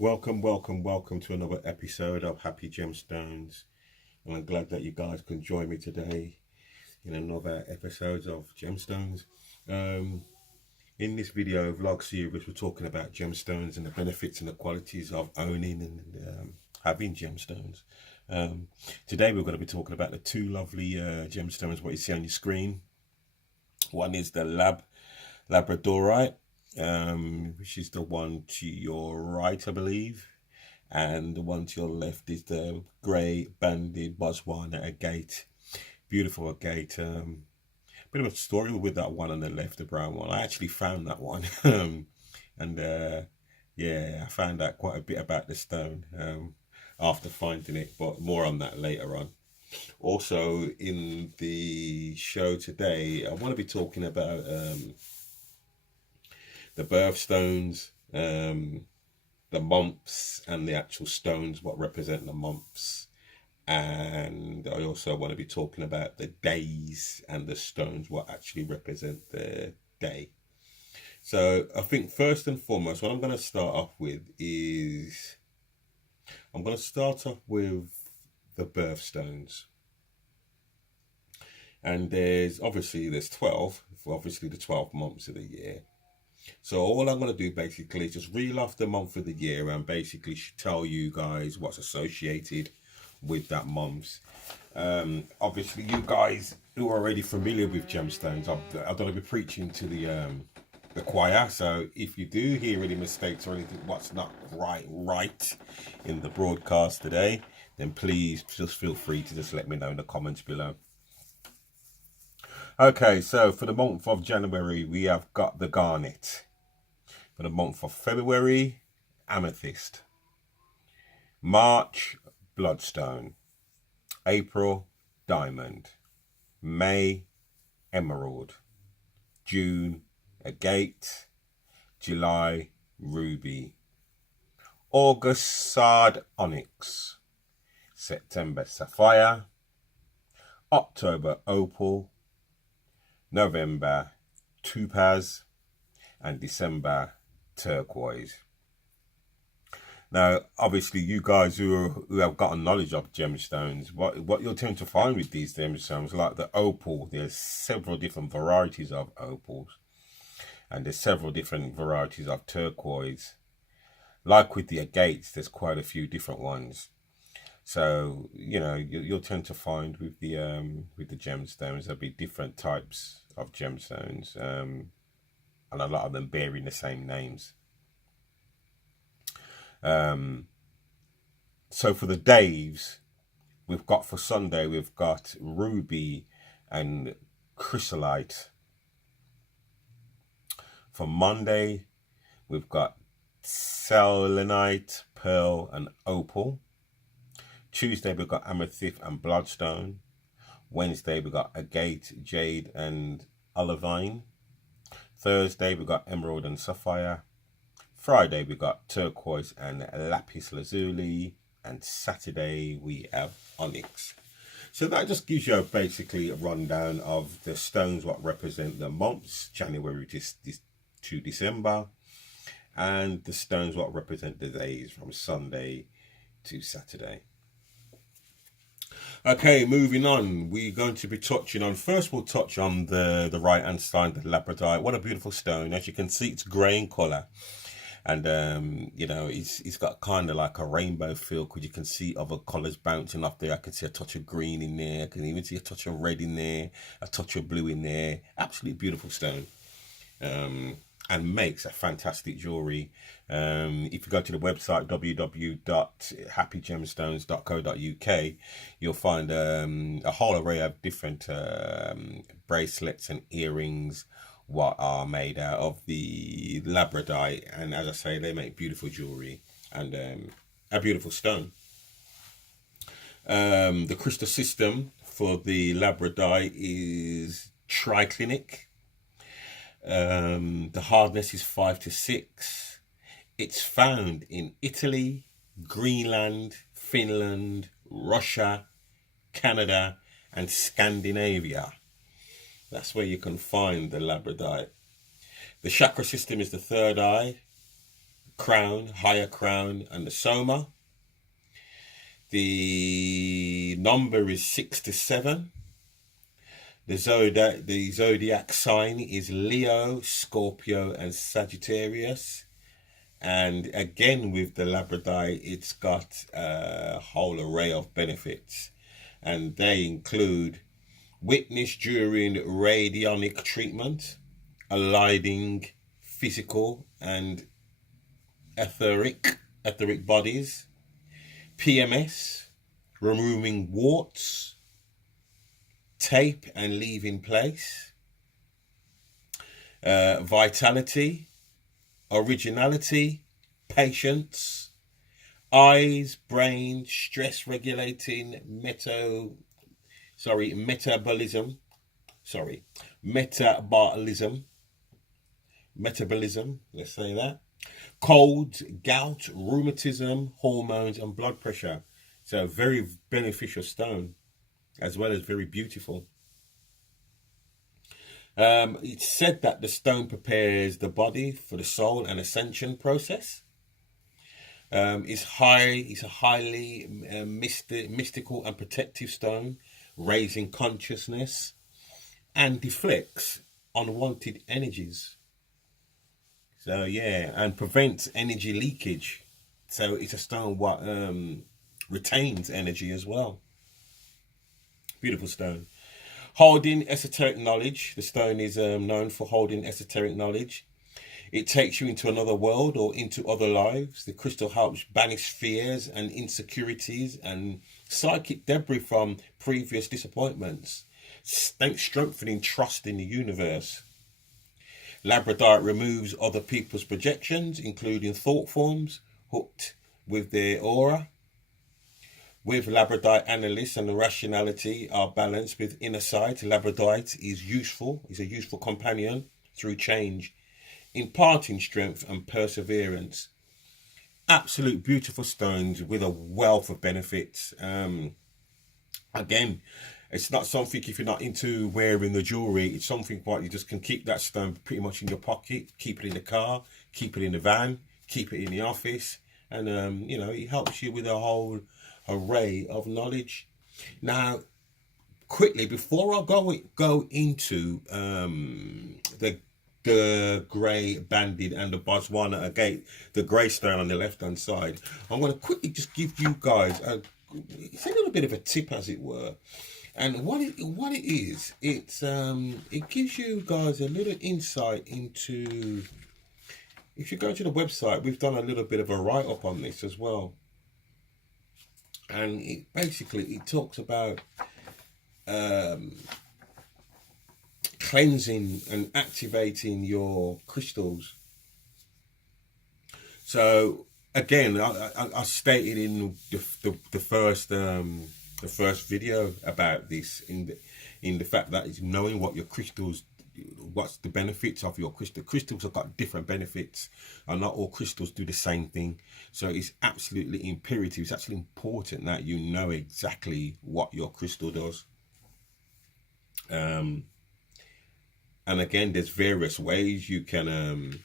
Welcome to another episode of Happy Gemstones. And I'm glad that you guys can join me today in another episode of Gemstones. In this video vlog series, we're talking about gemstones and the benefits and the qualities of owning and having gemstones. Today we're going to be talking about the two lovely gemstones, what you see on your screen. One is the Labradorite, which is the one to your right, I believe, and the one to your left is the grey banded Botwana Agate. Beautiful Agate. Bit of a story with that one on the left, the brown one. I actually found that one, and yeah, I found out quite a bit about the stone after finding it, but more on that later on. Also, in the show today, I want to be talking about the birthstones, the months, and the actual stones, what represent the months. And I also want to be talking about the days and the stones, what actually represent the day. So I think first and foremost, what I'm going to start off with is, I'm going to start off with the birthstones. And there's 12, obviously the 12 months of the year. So all I'm going to do basically is just reel off the month of the year and basically tell you guys what's associated with that month. Obviously you guys who are already familiar with gemstones, I don't want to be preaching to the choir, so if you do hear any mistakes or anything what's not right in the broadcast today, then please just feel free to just let me know in the comments below. Okay, so for the month of January, we have got the garnet. For the month of February, amethyst. March, bloodstone. April, diamond. May, emerald. June, agate. July, ruby. August, sardonyx. September, sapphire. October, opal. November, topaz, and December, turquoise. Now, obviously, you guys who have got a knowledge of gemstones, what you'll tend to find with these gemstones, like the opal, there's several different varieties of opals, and there's several different varieties of turquoise. Like with the agates, there's quite a few different ones. So, you know, you'll tend to find with the gemstones, there'll be different types of gemstones, and a lot of them bearing the same names. So for the days, we've got for Sunday, we've got ruby and chrysolite. For Monday, we've got selenite, pearl, and opal. Tuesday, we've got amethyst and bloodstone. Wednesday, we've got agate, jade, and olivine. Thursday, we've got emerald and sapphire. Friday, we've got turquoise and lapis lazuli. And Saturday, we have onyx. So that just gives you basically a rundown of the stones, what represent the months, January to December. And the stones, what represent the days from Sunday to Saturday. Okay, moving on, we're going to be touching on, first we'll touch on the right hand side, the Labradorite. What a beautiful stone. As you can see, it's grey in colour, and you know, it's got kind of like a rainbow feel, because you can see other colours bouncing off there. I can see a touch of green in there, I can even see a touch of red in there, a touch of blue in there. Absolutely beautiful stone. And makes a fantastic jewellery. If you go to the website www.happygemstones.co.uk, you'll find a whole array of different bracelets and earrings what are made out of the labradorite, and as I say, they make beautiful jewellery and a beautiful stone. The crystal system for the labradorite is triclinic. The hardness is 5 to 6. It's found in Italy, Greenland, Finland, Russia, Canada, and Scandinavia. That's where you can find the Labradorite. The chakra system is the third eye. crown, higher crown, and the soma. The number is 67. The zodiac sign is Leo, Scorpio, and Sagittarius. And again, with the Labradorite, it's got a whole array of benefits. And they include witness during radionic treatment, aligning physical and etheric bodies, PMS, removing warts, tape and leave in place, vitality, originality, patience, eyes, brain, stress regulating, metabolism, let's say that, colds, gout, rheumatism, hormones, and blood pressure. So very beneficial stone, as well as very beautiful. It's said that the stone prepares the body for the soul and ascension process. It's a highly mystical and protective stone, raising consciousness and deflects unwanted energies. So yeah, and prevents energy leakage. So it's a stone what retains energy as well. Beautiful stone. Holding esoteric knowledge. The stone is known for holding esoteric knowledge. It takes you into another world or into other lives. The crystal helps banish fears and insecurities and psychic debris from previous disappointments, strengthening trust in the universe. Labradorite removes other people's projections, including thought forms, hooked with their aura. With Labradorite, analysis and rationality are balanced with inner sight. Labradorite is a useful companion through change, imparting strength and perseverance. Absolute beautiful stones with a wealth of benefits. Again, it's not something, if you're not into wearing the jewelry, it's something what you just can keep that stone pretty much in your pocket, keep it in the car, keep it in the van, keep it in the office, and it helps you with a whole array of knowledge. Now, quickly, before I go into the grey banded and the Botwana Agate, the grey stone on the left hand side, I'm going to quickly just give you guys it's a little bit of a tip, as it were. And what it is, it gives you guys a little insight into. If you go to the website, we've done a little bit of a write-up on this as well. And it talks about cleansing and activating your crystals. So again, I stated in the first video about this, in the fact that it's knowing what your crystals, what's the benefits of your crystal. Crystals have got different benefits, and not all crystals do the same thing. So it's absolutely imperative, it's actually important that you know exactly what your crystal does. And again, there's various ways you can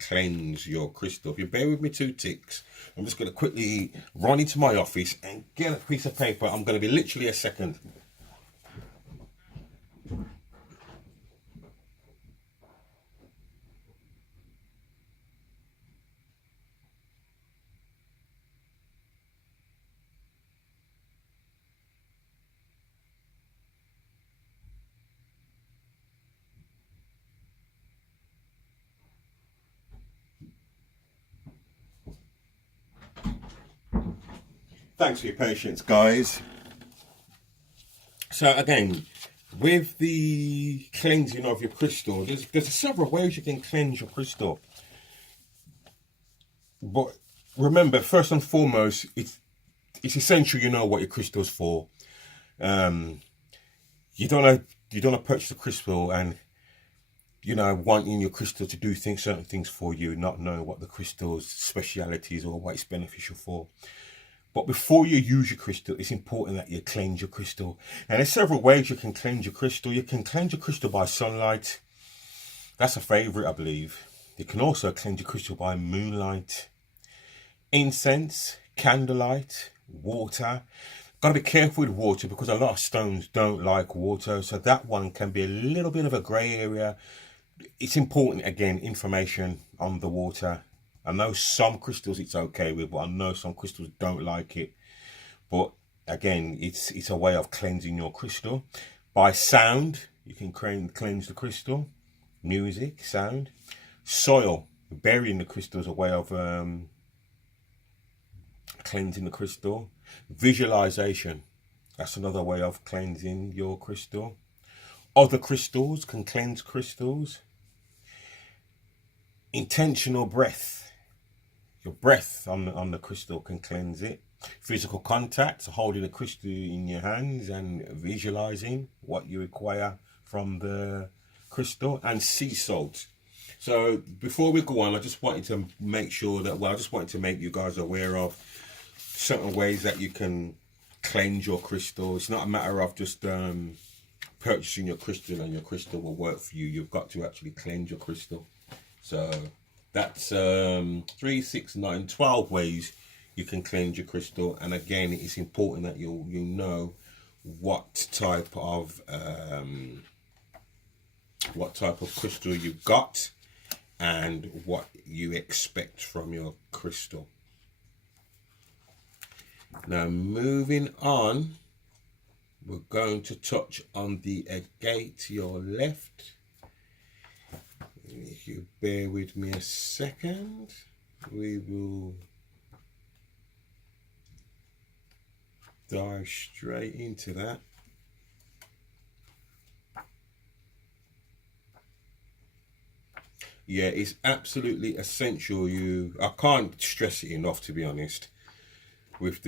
cleanse your crystal. If you bear with me 2 ticks, I'm just going to quickly run into my office and get a piece of paper. I'm going to be literally a second. Thanks for your patience, guys. So again, with the cleansing of your crystal, there's several ways you can cleanse your crystal. But remember, first and foremost, it's essential you know what your crystal's for. You don't approach the crystal and wanting your crystal to do certain things for you, not knowing what the crystal's speciality is or what it's beneficial for. But before you use your crystal, it's important that you cleanse your crystal. And there's several ways you can cleanse your crystal. You can cleanse your crystal by sunlight. That's a favorite, I believe. You can also cleanse your crystal by moonlight, incense, candlelight, water. Got to be careful with water because a lot of stones don't like water, so that one can be a little bit of a grey area. It's important, again, information on the water. I know some crystals it's okay with, but I know some crystals don't like it. But again, it's a way of cleansing your crystal. By sound, you can cleanse the crystal. Music, sound. Soil, burying the crystal is a way of cleansing the crystal. Visualization, that's another way of cleansing your crystal. Other crystals can cleanse crystals. Intentional breath, your breath on the crystal can cleanse it. Physical contact, holding the crystal in your hands and visualizing what you require from the crystal. And sea salt. So before we go on, I just wanted to make sure that, well, I just wanted to make you guys aware of certain ways that you can cleanse your crystal. It's not a matter of just purchasing your crystal and your crystal will work for you. You've got to actually cleanse your crystal. So that's 3, 6, 9, 12 ways you can cleanse your crystal. And again, it's important that you know what type of crystal you've got and what you expect from your crystal. Now moving on, we're going to touch on the agate to your left. If you bear with me a second, we will dive straight into that. Yeah, it's absolutely essential. I can't stress it enough, to be honest, with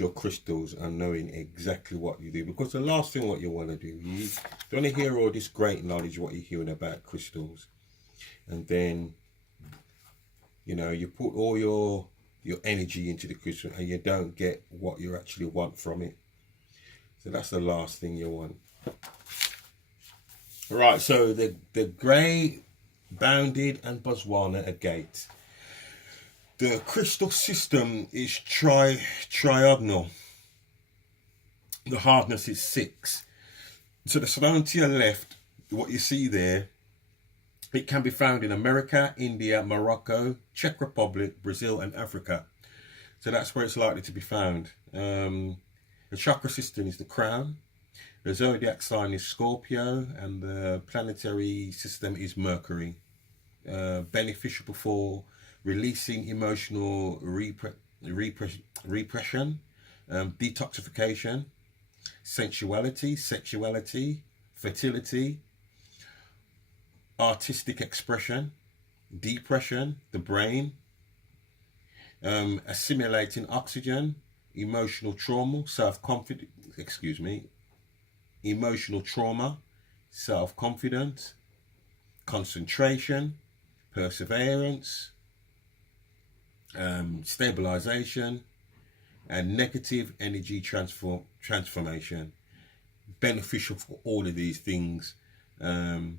your crystals and knowing exactly what you do, because the last thing what you want to do, you don't want to hear all this great knowledge what you're hearing about crystals, and then you put all your energy into the crystal and you don't get what you actually want from it. So that's the last thing you want. Right, so the grey bounded and Botwana agate. The crystal system is triagonal. The hardness is 6. So the stone to your left, what you see there, it can be found in America, India, Morocco, Czech Republic, Brazil and Africa. So that's where it's likely to be found. The chakra system is the crown. The zodiac sign is Scorpio and the planetary system is Mercury. Beneficial for releasing emotional repression, detoxification, sensuality, sexuality, fertility, artistic expression, depression, the brain, assimilating oxygen, emotional trauma, emotional trauma, self-confidence, concentration, perseverance, stabilization, and negative energy transformation. Beneficial for all of these things. Again,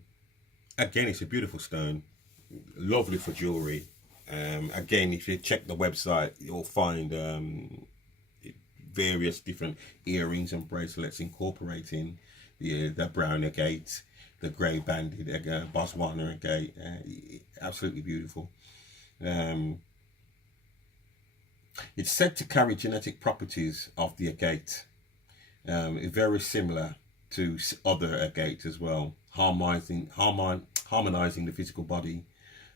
it's a beautiful stone, lovely for jewelry. Again, if you check the website, you'll find various different earrings and bracelets incorporating the brown agate, the grey banded Botwana agate. Absolutely beautiful. It's said to carry genetic properties of the agate. It's very similar to other agates as well, harmonizing the physical body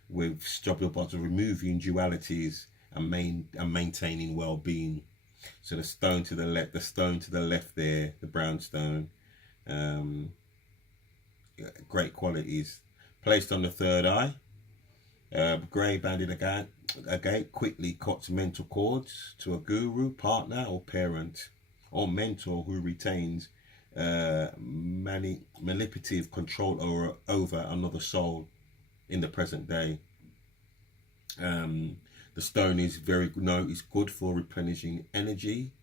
with structural body, removing dualities and maintaining well-being. So the stone to the left there, the brown stone, great qualities. Placed on the third eye, grey banded agate quickly cuts mental cords to a guru, partner or parent or mentor who retains manipulative control over another soul in the present day. The stone is it's good for replenishing energy.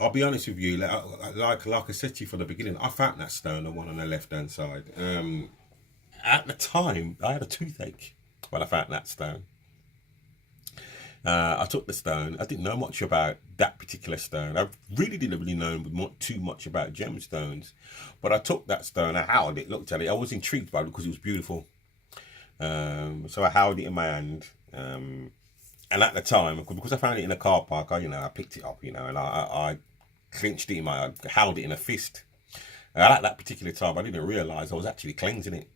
I'll be honest with you, like I said to you from the beginning, I found that stone, the one on the left hand side. At the time, I had a toothache when I found that stone. I took the stone. I didn't know much about that particular stone. I really didn't really know too much about gemstones. But I took that stone, I held it, looked at it. I was intrigued by it because it was beautiful. So I held it in my hand. And at the time, because I found it in a car park, I picked it up, and I clenched it in I held it in a fist. At that particular time, I didn't realise I was actually cleansing it.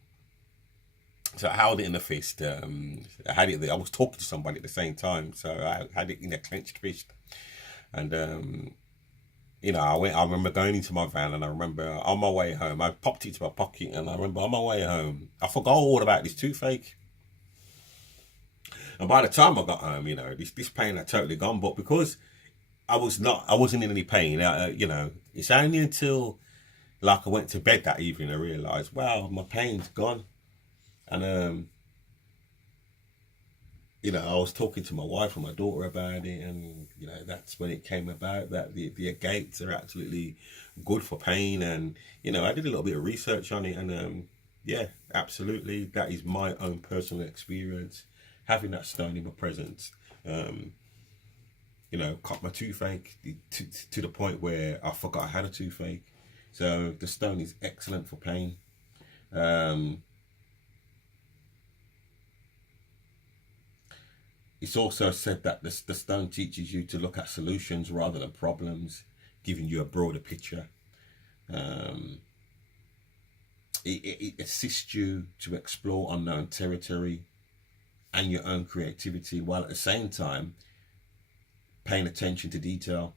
So I held it in the fist. I had it there. I was talking to somebody at the same time, so I had it in a clenched fist. And I remember going into my van, and I remember on my way home, I popped it into my pocket, and I remember on my way home, I forgot all about this toothache. And by the time I got home, this pain had totally gone. But because I wasn't in any pain. It's only until I went to bed that evening I realised, wow, my pain's gone. And I was talking to my wife and my daughter about it, and that's when it came about that the agates are absolutely good for pain. And I did a little bit of research on it, and yeah, absolutely, that is my own personal experience having that stone in my presence. Cut my toothache to the point where I forgot I had a toothache. So the stone is excellent for pain. It's also said that the stone teaches you to look at solutions rather than problems, giving you a broader picture. It assists you to explore unknown territory and your own creativity, while at the same time paying attention to detail.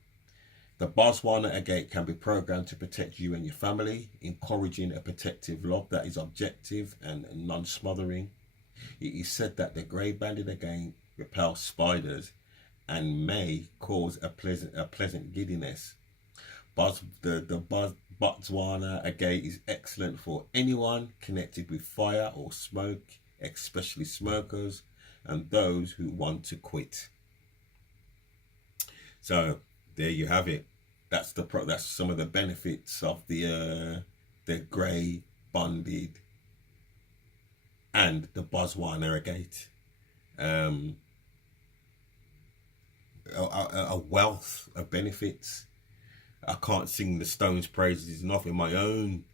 The Botwana agate can be programmed to protect you and your family, encouraging a protective love that is objective and non-smothering. It is said that the grey-banded agate repels spiders and may cause a pleasant giddiness. But the Botwana agate is excellent for anyone connected with fire or smoke, especially smokers and those who want to quit. So there you have it. That's some of the benefits of the grey bonded and the Botwana agate. A wealth of benefits. I can't sing the stone's praises enough. In my own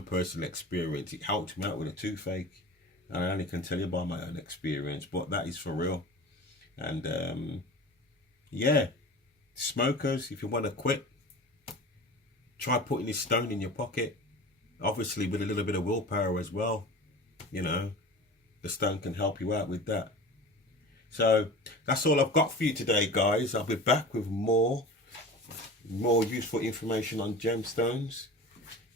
personal experience, it helped me out with a toothache. I only can tell you by my own experience, but that is for real. And yeah, smokers, if you want to quit, try putting this stone in your pocket. Obviously with a little bit of willpower as well. The stone can help you out with that. So that's all I've got for you today, guys. I'll be back with more useful information on gemstones,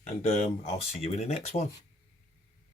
and I'll see you in the next one.